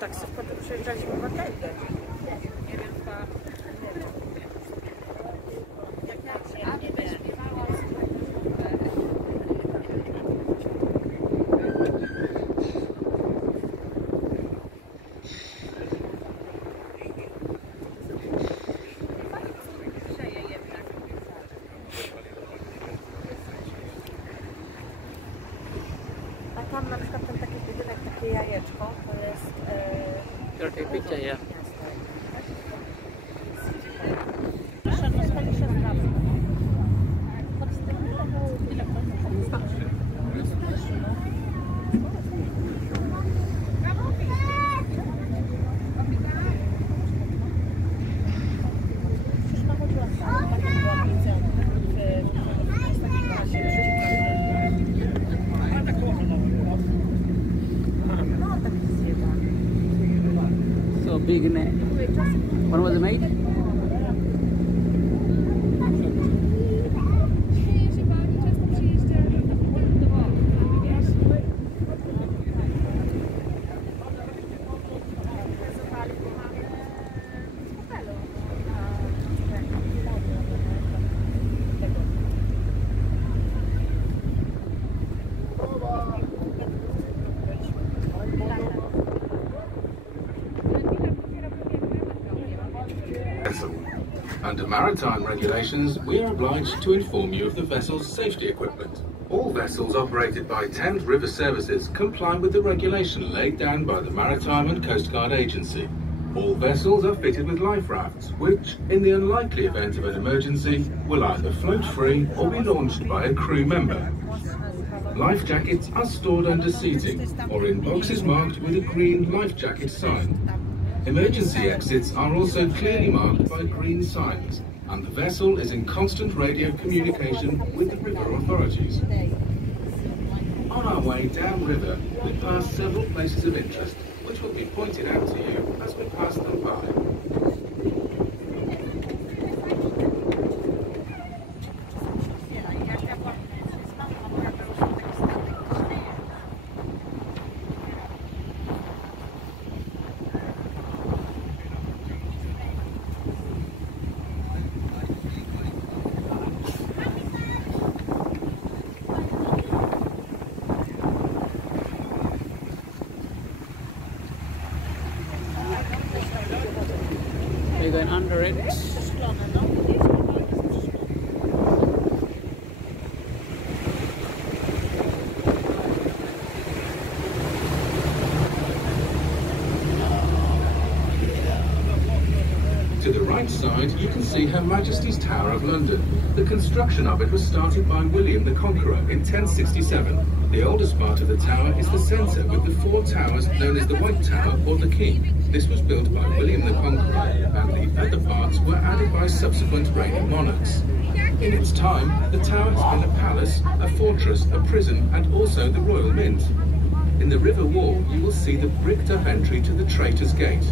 tak szybko przejeżdżaliśmy w weekendy. Nie wiem, a tam na przykład ten taki budynek, takie jajeczko, to jest... Takie picie, ja. So big, isn't it? When was it made? Under maritime regulations, we are obliged to inform you of the vessel's safety equipment. All vessels operated by Thames River Services comply with the regulation laid down by the Maritime and Coast Guard Agency. All vessels are fitted with life rafts, which, in the unlikely event of an emergency, will either float free or be launched by a crew member. Life jackets are stored under seating or in boxes marked with a green life jacket sign. Emergency exits are also clearly marked by green signs, and the vessel is in constant radio communication with the river authorities. On our way downriver, we pass several places of interest, which will be pointed out to you as we pass them by. You're going under it. To the right side, you can see Her Majesty's Tower of London. The construction of it was started by William the Conqueror in 1067. The oldest part of the tower is the centre with the four towers known as the White Tower or the Keep. This was built by William the Conqueror, and the other parts were added by subsequent reigning monarchs. In its time, the tower has been a palace, a fortress, a prison, and also the Royal Mint. In the River Wall, you will see the bricked-up entry to the Traitor's Gate.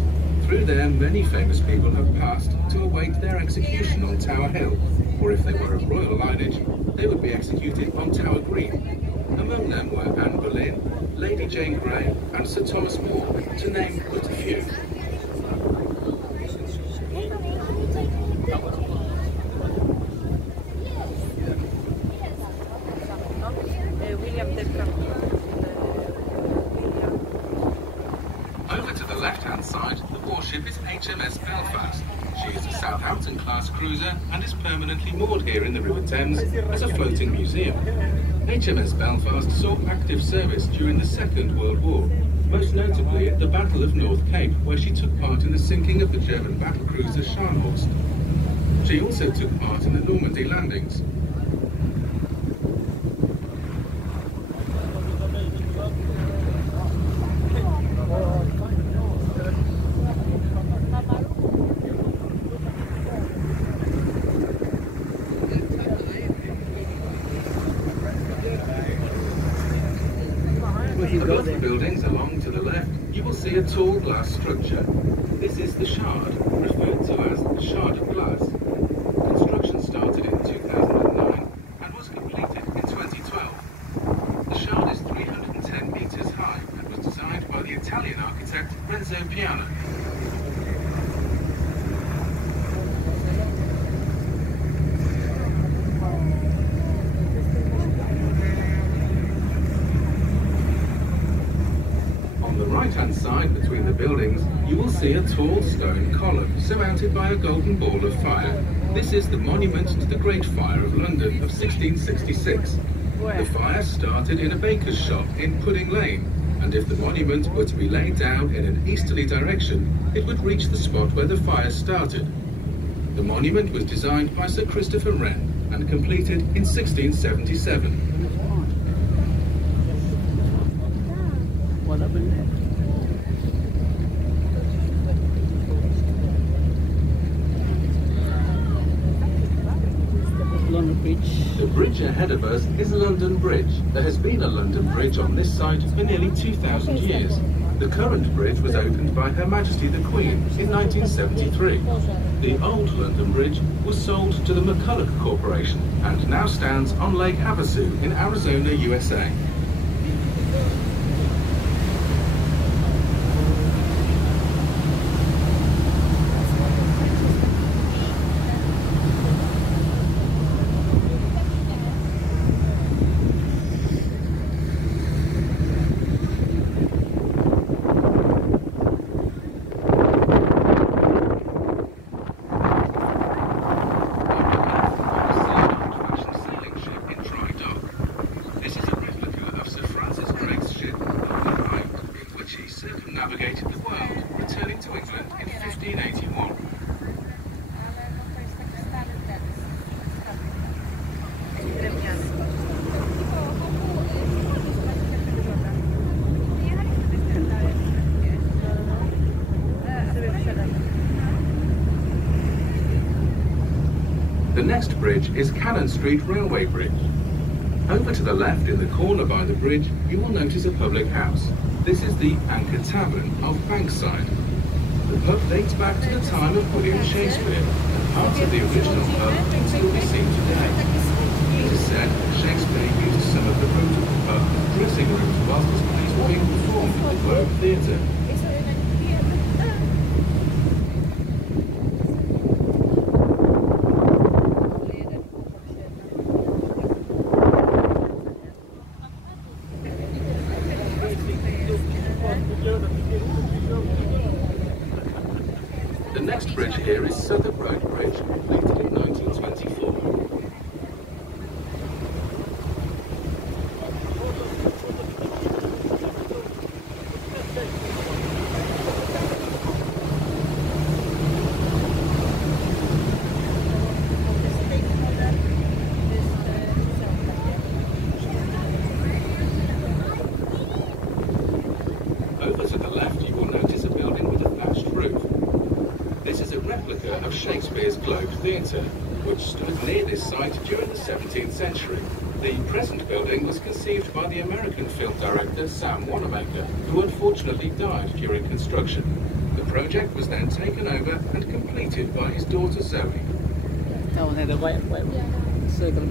Through there, many famous people have passed to await their execution on Tower Hill, or if they were of royal lineage, they would be executed on Tower Green. Among them were Anne Boleyn, Lady Jane Grey, and Sir Thomas More, to name but a few. Over to the left-hand side, the warship is HMS Belfast. She is a Southampton-class cruiser and is permanently moored here in the River Thames as a floating museum. HMS Belfast saw active service during the Second World War, most notably at the Battle of North Cape, where she took part in the sinking of the German battlecruiser Scharnhorst. She also took part in the Normandy landings. Above the buildings along to the left, you will see a tall glass structure. This is the Shard, referred to as the Shard of Glass. Construction started in 2009 and was completed in 2012. The Shard is 310 metres high and was designed by the Italian Italian architect Renzo Piano. On the right-hand side between the buildings, you will see a tall stone column surmounted by a golden ball of fire. This is the monument to the Great Fire of London of 1666. The fire started in a baker's shop in Pudding Lane, and if the monument were to be laid down in an easterly direction, it would reach the spot where the fire started. The monument was designed by Sir Christopher Wren and completed in 1677. What happened there? London Bridge. The bridge ahead of us is London Bridge. There has been a London Bridge on this site for nearly 2,000 years. The current bridge was opened by Her Majesty the Queen in 1973. The old London Bridge was sold to the McCulloch Corporation and now stands on Lake Havasu in Arizona, USA. Navigated the world, returning to England in 1581. The next bridge is Cannon Street Railway Bridge. Over to the left in the corner by the bridge, you will notice a public house. This is the Anchor Tavern of Bankside. The pub dates back to the time of William Shakespeare, and parts of the original pub can still be seen today. It is said Shakespeare used some of the rooms of the pub as dressing rooms whilst his plays were being performed at the Globe Theatre. The next bridge here is Southwark Road Bridge, completed in 1924. Over to the left, you will notice a building with a thatched roof. This is a replica of Shakespeare's Globe Theatre, which stood near this site during the 17th century. The present building was conceived by the American film director Sam Wanamaker, who unfortunately died during construction. The project was then taken over and completed by his daughter Zoe. Oh, and the white circle,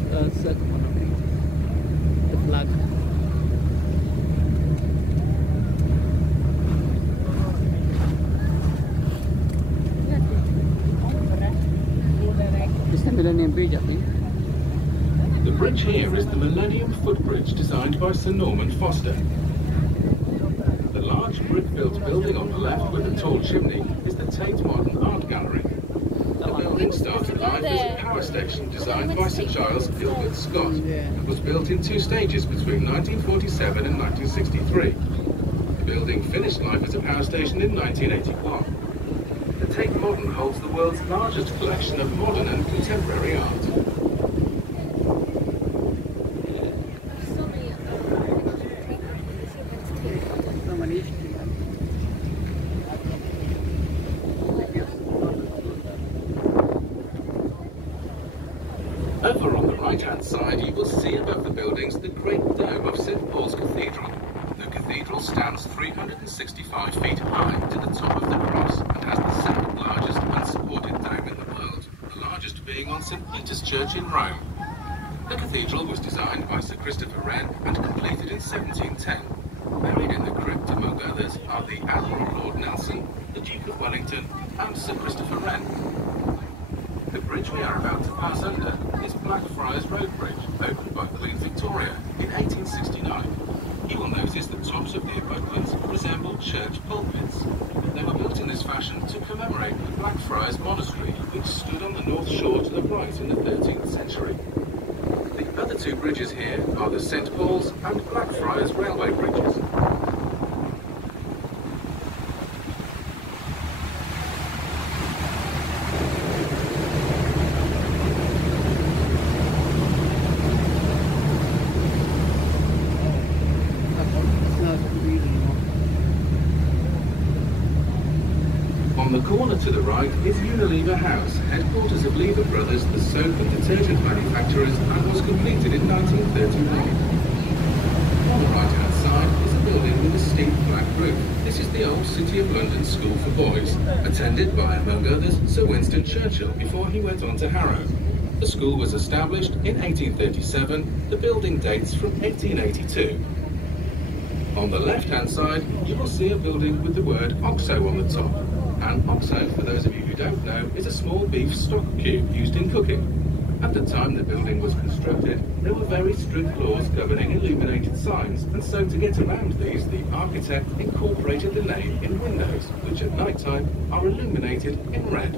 the flag. It's the Millennium Bridge, I think. The bridge here is the Millennium Footbridge designed by Sir Norman Foster. The large brick-built building on the left with a tall chimney is the Tate Modern Art Gallery. The building started life as a power station designed by Sir Giles Gilbert Scott and was built in 2 stages between 1947 and 1963. The building finished life as a power station in 1981. The Tate Modern holds the world's largest collection of modern and contemporary art. Over on the right-hand side, you will see above the buildings the great dome of St. Paul's Cathedral. The cathedral stands 365 feet high to the top of the cross and has the second largest unsupported dome in the world, the largest being on St. Peter's Church in Rome. The cathedral was designed by Sir Christopher Wren and completed in 1710. Buried in the crypt, among others, are the Admiral Lord Nelson, the Duke of Wellington and Sir Christopher Wren. The bridge we are about to pass under is Blackfriars Road Bridge, opened by Queen Victoria in 1869. You will notice the tops of the abutments resemble church pulpits. They were built in this fashion to commemorate the Blackfriars Monastery, which stood on the north shore to the right in the 13th century. The other two bridges here are the St Paul's and Blackfriars Railway bridges. On the corner to the right is Unilever House, headquarters of Lever Brothers, the soap and detergent manufacturers, and was completed in 1931. On the right-hand side is a building with a steep black roof. This is the old City of London School for Boys, attended by, among others, Sir Winston Churchill before he went on to Harrow. The school was established in 1837. The building dates from 1882. On the left-hand side, you will see a building with the word OXO on the top. An OXO, for those of you who don't know, is a small beef stock cube used in cooking. At the time the building was constructed, there were very strict laws governing illuminated signs, and so to get around these, the architect incorporated the name in windows, which at night time are illuminated in red.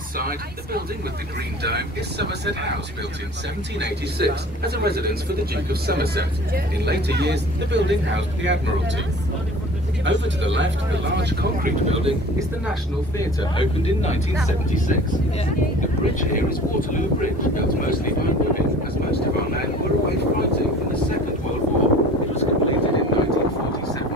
Side, the building with the green dome is Somerset House, built in 1786 as a residence for the Duke of Somerset. In later years, the building housed the Admiralty. Over to the left, the large concrete building is the National Theatre, opened in 1976. The bridge here is Waterloo Bridge, built mostly by women, as most of our men were away fighting in the Second World War. It was completed in 1947.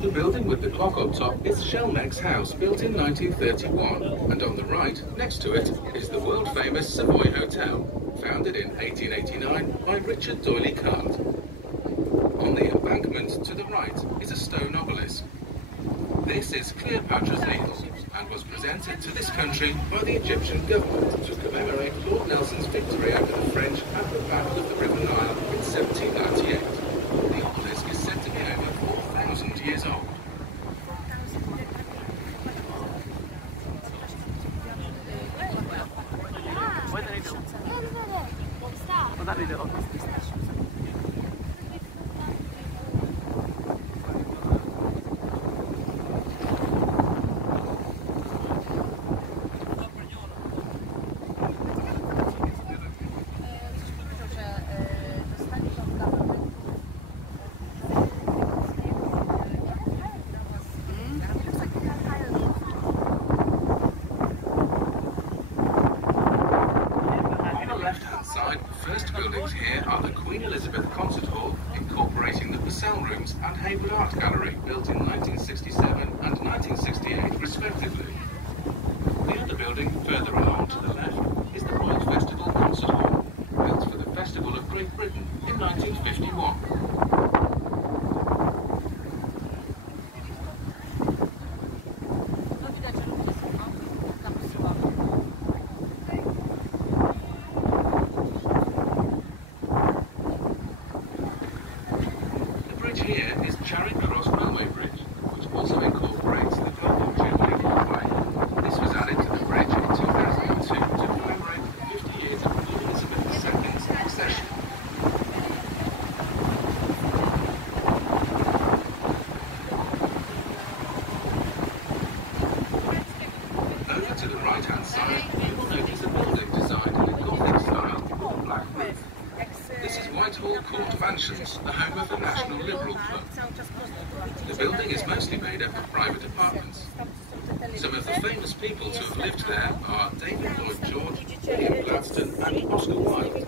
The building with the clock on top is Shelmex House, built in 1931, and on the right, next to it, is the world-famous Savoy Hotel, founded in 1889 by Richard D'Oyley Carte. On the embankment to the right is a stone obelisk. This is Cleopatra's Needle, and was presented to this country by the Egyptian government to commemorate Lord Nelson's victory over the French at the Battle of the River Nile in 1798. The obelisk is said to be over 4,000 years old. Here are the Queen Elizabeth Concert Hall, incorporating the Purcell Rooms and Hayward Art Gallery, built in 1967 and 1968 respectively. The other building, further along to the left, is the Royal Festival Concert Hall, built for the Festival of Great Britain in 1951. Here is Charing Cross Railway Bridge, which also incorporates the Global Jubilee Railway. This was added to the bridge Mansions, the home of the National Liberal Club. The building is mostly made up of private apartments. Some of the famous people to have lived there are David Lloyd George, William Gladstone and Oscar Wilde.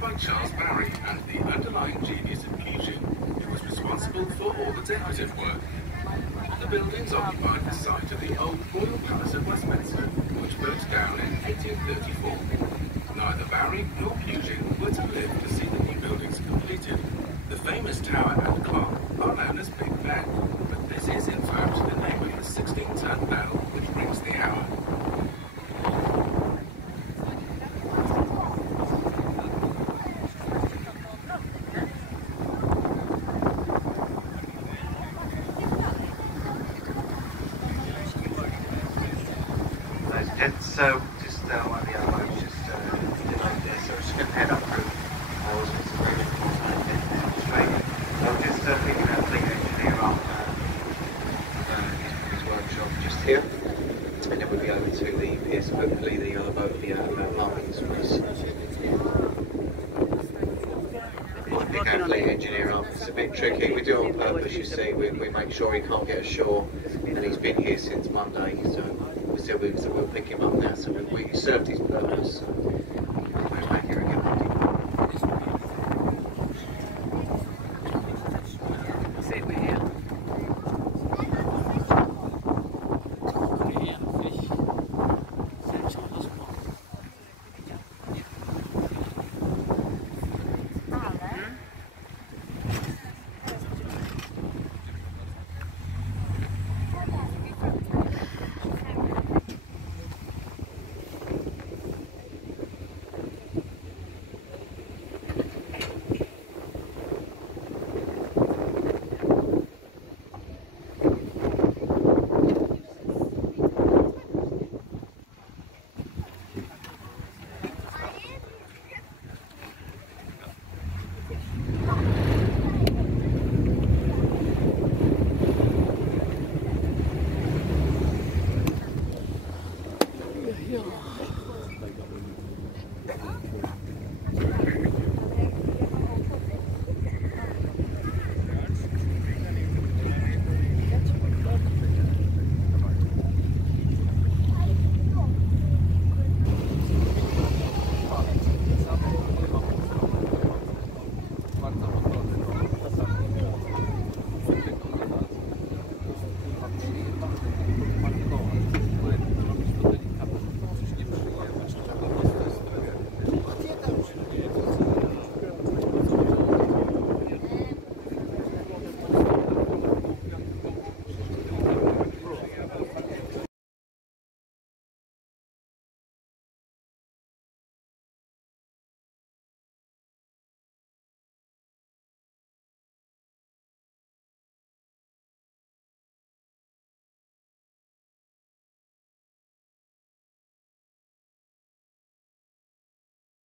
By Charles Barry and the underlying genius of fusion, who was responsible for all the decorative work. The buildings occupied the site of the old Royal Palace of Westminster, which burnt down in 1834. Neither Barry nor Fusion were to live to see the new buildings completed. The famous tower and clock are known as Big Ben, but this is in fact the name of the 16-ton bell which rings the hour. So just one of the other ones just like this. So just going to head up through Westminster Greenwich and then straight. I'll just picking that fleet engineer up his workshop just here, and then we'll be over to the piers. Hopefully the other boat will be out about Markings for us. Pick our fleet engineer up. It's a bit tricky. We do it on purpose. You see, we make sure he can't get ashore, and he's been here since Monday. So we'll pick him up now, so we served his purpose. We're back here again.